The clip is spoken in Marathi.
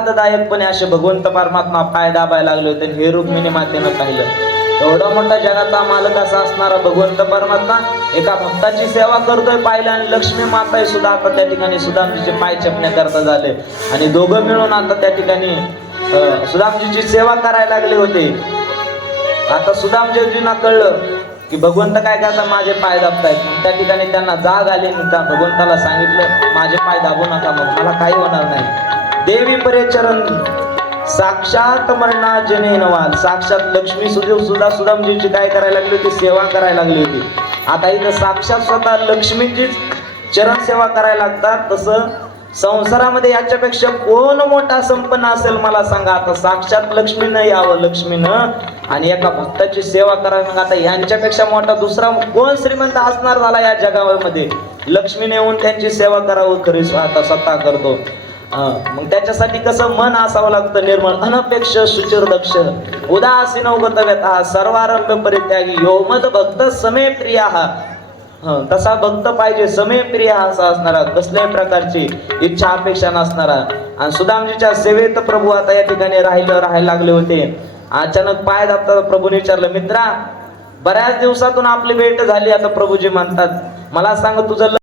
आनंददायकपणे असे भगवंत परमात्मा पाय दाबायला लागले होते हे रुक्मिणी मातेनं पाहिलं. एवढा मोठा जगाचा मालक असा असणारा भगवंत परमात्मा एका भक्ताची सेवा करतोय पाहिलं आणि लक्ष्मी माता सुद्धा आता त्या ठिकाणी सुदामजीचे पाय चपण्याकरता झाले. आणि दोघं मिळून आता त्या ठिकाणी सुदामजीची सेवा करायला लागले होते. आता सुदामजींना कळलं की भगवंत काय करता माझे पाय दाबतायत. त्या ठिकाणी त्यांना जाग आली आणि त्या भगवंताला सांगितलं माझे पाय दाबू नका मग मला काही होणार नाही. देवी परे चरण. साक्षात मरणा जने साक्षात लक्ष्मी सुदेव सुद्धा सुदामजीची काय करायला लागली होती? सेवा करायला लागली होती. आता इथं साक्षात स्वतः लक्ष्मीचीच चरण सेवा करायला लागतात. तसं संसारामध्ये याच्यापेक्षा कोण मोठा संपन्न असेल मला सांगा. आता साक्षात लक्ष्मीनं यावं लक्ष्मीनं. आणि एका भक्ताची सेवा करावी. मग आता यांच्यापेक्षा मोठा दुसरा कोण श्रीमंत असणार झाला या जगामध्ये? लक्ष्मीने येऊन त्यांची सेवा करावं खरी आता स्वतः करतो. मग त्याच्यासाठी कसं मन असावं लागतं निर्मळ अनपेक्ष सुचिर दक्ष. उदासीन व्यथा सर्वारंभ परित्यागी योमद भक्त समे प्रिया तसा भक्त पाहिजे समय प्रिय असा असणारा कसल्याही प्रकारची इच्छा अपेक्षा नसणारा. आणि सुदामजीच्या सेवेत प्रभू आता या ठिकाणी राहिलं राहायला लागले होते. अचानक पाय दाबता प्रभूने विचारलं मित्रा बऱ्याच दिवसातून आपली भेट झाली आता प्रभूजी म्हणतात. मला सांग तुझं